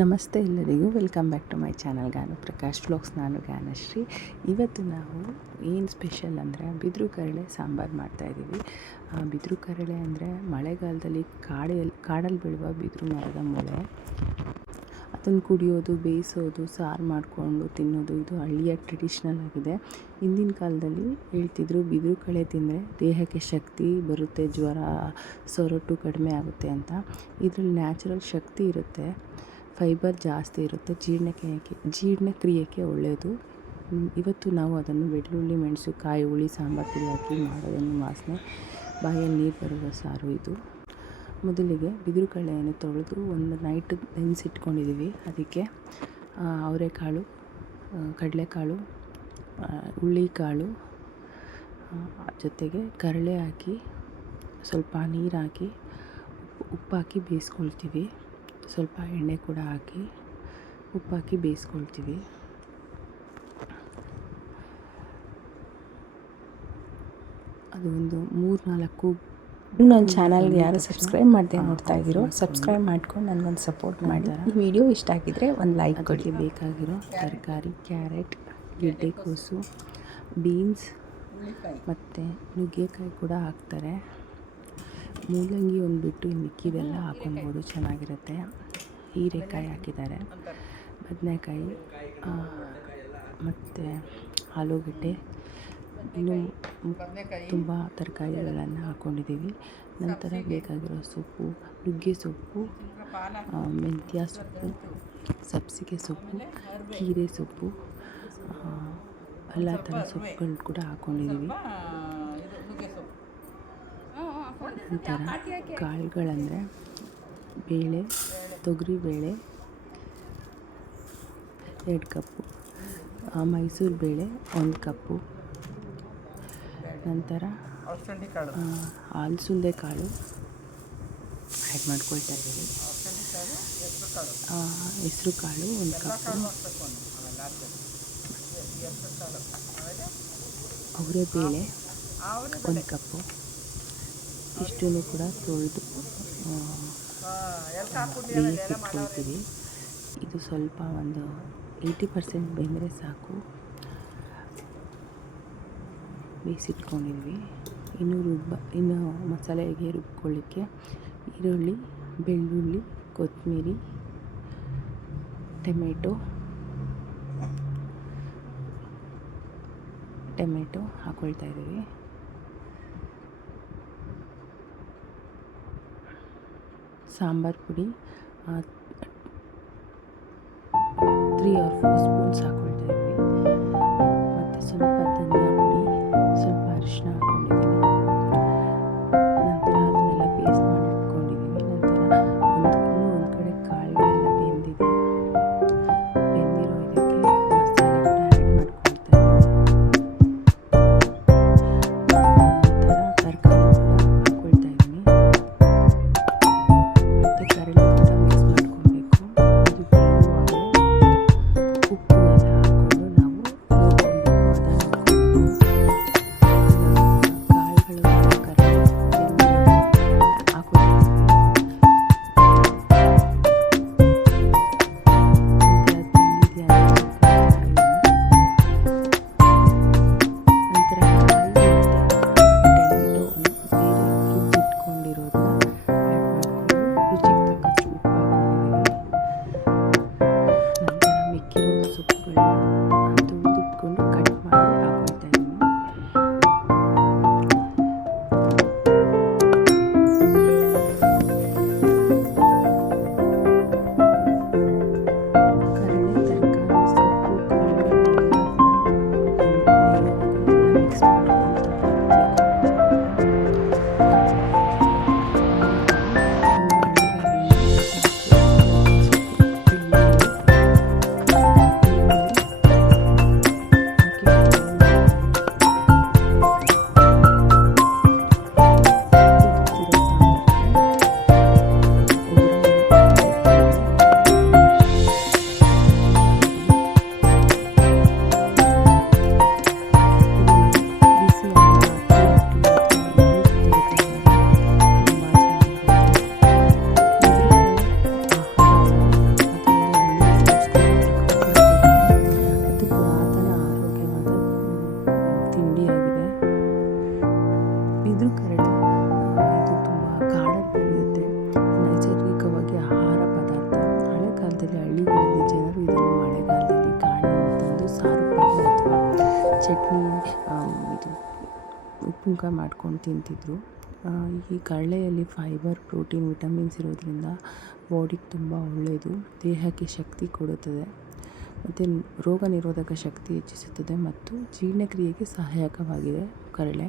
ನಮಸ್ತೆ ಎಲ್ಲರಿಗೂ. Welcome back to my channel Gaanu Prakash vlogs ನಾನು ಗಾನಶ್ರೀ ಇವತ್ತು ನಾವು ಏನು ಸ್ಪೆಷಲ್ ಅಂದರೆ ಬಿದಿರು ಕರಳೆ ಸಾಂಬಾರು ಮಾಡ್ತಾಯಿದ್ದೀವಿ ಬಿದಿರು ಕರಳೆ ಅಂದರೆ ಮಳೆಗಾಲದಲ್ಲಿ ಕಾಡಲ್ಲಿ ಕಾಡಲ್ಲಿ ಬೀಳುವ ಬಿದಿರು ಮರದ ಮೂಳೆ. ಅದನ್ನು ಕುಡಿಯೋದು, ಬೇಯಿಸೋದು, ಸಾರು ಮಾಡಿಕೊಂಡು ತಿನ್ನೋದು, ಇದು ಹಳ್ಳಿಯ ಟ್ರೆಡಿಷ್ನಲ್ ಆಗಿದೆ. ಹಿಂದಿನ ಕಾಲದಲ್ಲಿ ಹೇಳ್ತಿದ್ರು ಬಿದಿರು ಕಳೆ ತಿಂದರೆ ದೇಹಕ್ಕೆ ಶಕ್ತಿ ಬರುತ್ತೆ, ಜ್ವರ, ಸೊರಟು ಕಡಿಮೆ ಆಗುತ್ತೆ ಅಂತ. ಇದರಲ್ಲಿ ನ್ಯಾಚುರಲ್ ಶಕ್ತಿ ಇರುತ್ತೆ. ಫೈಬರ್ ಜಾಸ್ತಿ ಇರುತ್ತೆ ಜೀರ್ಣಕ್ರಿಯೆಗೆ ಜೀರ್ಣಕ್ರಿಯೆಗೆ ಒಳ್ಳೆಯದು ಇವತ್ತು ನಾವು ಅದನ್ನು ಬೆಳ್ಳುಳ್ಳಿ, ಮೆಣಸು, ಕಾಯಿ, ಹುಳಿ, ಸಾಂಬಾರು ಪುಡಿ ಹಾಕಿ ಮಾಡೋದನ್ನು ವಾಸನೆ. ಬಾಯಲ್ಲಿ ನೀರು ಬರುವ ಸಾರು ಇದು. ಮೊದಲಿಗೆ ಬಿದಿರು ಕಳ್ಳೆಯನ್ನು ತೊಳೆದು ಒಂದು ನೈಟ್ ನೆನೆಸಿಟ್ಕೊಂಡಿದ್ದೀವಿ ಅದಕ್ಕೆ ಅವರೆಕಾಳು ಕಡಲೆಕಾಳು ಹುಳ್ಳಿಕಾಳು ಜೊತೆಗೆ ಕರಳೆ ಹಾಕಿ, ಸ್ವಲ್ಪ ನೀರು ಹಾಕಿ ಉಪ್ಪು ಹಾಕಿ ಬೇಯಿಸ್ಕೊಳ್ತೀವಿ. ಸ್ವಲ್ಪ ಎಣ್ಣೆ ಕೂಡ ಹಾಕಿ ಉಪ್ಪು ಹಾಕಿ ಬೇಯಿಸ್ಕೊಳ್ತೀವಿ. ಅದು ಒಂದು ಮೂರು ನಾಲ್ಕು ನನ್ನ ಚಾನಲ್ಗೆ ಯಾರು ಸಬ್ಸ್ಕ್ರೈಬ್ ಮಾಡದೆ ನೋಡ್ತಾ ಇದ್ದೀರೋ ಸಬ್ಸ್ಕ್ರೈಬ್ ಮಾಡ್ಕೊಂಡು ನನಗೊಂದು ಸಪೋರ್ಟ್ ಮಾಡಿ. ಈ ವಿಡಿಯೋ ಇಷ್ಟ ಆಗಿದ್ರೆ ಒಂದು ಲೈಕ್ ಕೊಡಿ. ಬೇಕಾಗಿರೋ ತರಕಾರಿ ಕ್ಯಾರೆಟ್ ಗೆಡ್ಡೆಕೋಸು ಬೀನ್ಸ್ ಮತ್ತು ನುಗ್ಗೆಕಾಯಿ ಕೂಡ ಹಾಕ್ತಾರೆ. ಮೂಲಂಗಿ ಒಂದು ಬಿಟ್ಟು ಮಿಕ್ಕಿದೆಲ್ಲ ಹಾಕೊಬೋದು ಚೆನ್ನಾಗಿರುತ್ತೆ. ಹೀರೆಕಾಯಿ ಹಾಕಿದ್ದಾರೆ ಬದನೆಕಾಯಿ ಮತ್ತು ಆಲೂಗಡ್ಡೆ. ಇನ್ನು ತುಂಬ ತರಕಾರಿಗಳನ್ನು ಹಾಕ್ಕೊಂಡಿದ್ದೀವಿ ನಂತರ ಬೇಕಾಗಿರೋ ಸೊಪ್ಪು ನುಗ್ಗೆ ಸೊಪ್ಪು ಮೆಂತ್ಯ ಸೊಪ್ಪು ಸಬ್ಸಿಗೆ ಸೊಪ್ಪು ಹೀರೆ ಸೊಪ್ಪು ಎಲ್ಲ ಥರ ಸೊಪ್ಪುಗಳು ಕೂಡ ಹಾಕ್ಕೊಂಡಿದ್ದೀವಿ ನಂತರ ಕಾಳುಗಳಂದರೆ ಬೇಳೆ, ತೊಗರಿ ಬೇಳೆ, ಎರಡು ಕಪ್ಪು ಮೈಸೂರು ಬೇಳೆ ಒಂದು ಕಪ್ಪು. ನಂತರ ಅಲಸಂದೆ ಕಾಳು. ಆ್ಯಡ್ ಮಾಡ್ಕೊಳ್ತಾ ಇದ್ದೀವಿ ಹೆಸರು ಕಾಳು ಒಂದು ಕಪ್ಪು. ಅವರೇ ಬೇಳೆ ಒಂದು ಕಪ್ಪು. ಇಷ್ಟನ್ನು ಕೂಡ ತೊಳೆದು ಇಟ್ಕೊಳ್ತೀವಿ. ಇದು ಸ್ವಲ್ಪ ಒಂದು ಏಯ್ಟಿ ಪರ್ಸೆಂಟ್ ಬೆಂದರೆ ಸಾಕು. ಬೇಯಿಸಿಟ್ಕೊಂಡಿದ್ವಿ. ಇನ್ನು ರುಬ್ಬ, ಇನ್ನು ಮಸಾಲೆಗೆ ರುಬ್ಕೊಳ್ಳಿಕ್ಕೆ ಈರುಳ್ಳಿ, ಬೆಳ್ಳುಳ್ಳಿ, ಕೊತ್ತಂಬರಿ, ಟೊಮೆಟೊ ಟೊಮೆಟೊ ಹಾಕ್ಕೊಳ್ತಾ ಇದ್ದೀವಿ. ಸಾಂಬಾರು ಪುಡಿ ತ್ರೀ ಆರ್ ಫೋರ್ ಚಟ್ನಿ ಇದು ಉಪ್ಪಿನಕಾಯಿ ಮಾಡ್ಕೊಂಡು ತಿಂತಿದ್ರು. ಈ ಕಡಲೆಯಲ್ಲಿ ಫೈಬರ್ ಪ್ರೋಟೀನ್ ವಿಟಮಿನ್ಸ್ ಇರೋದ್ರಿಂದ ಬಾಡಿಗೆ ತುಂಬ ಒಳ್ಳೆಯದು ದೇಹಕ್ಕೆ ಶಕ್ತಿ ಕೊಡುತ್ತದೆ. ಮತ್ತು ರೋಗ ನಿರೋಧಕ ಶಕ್ತಿ ಹೆಚ್ಚಿಸುತ್ತದೆ ಮತ್ತು ಜೀರ್ಣಕ್ರಿಯೆಗೆ ಸಹಾಯಕವಾಗಿದೆ ಕಡಲೆ.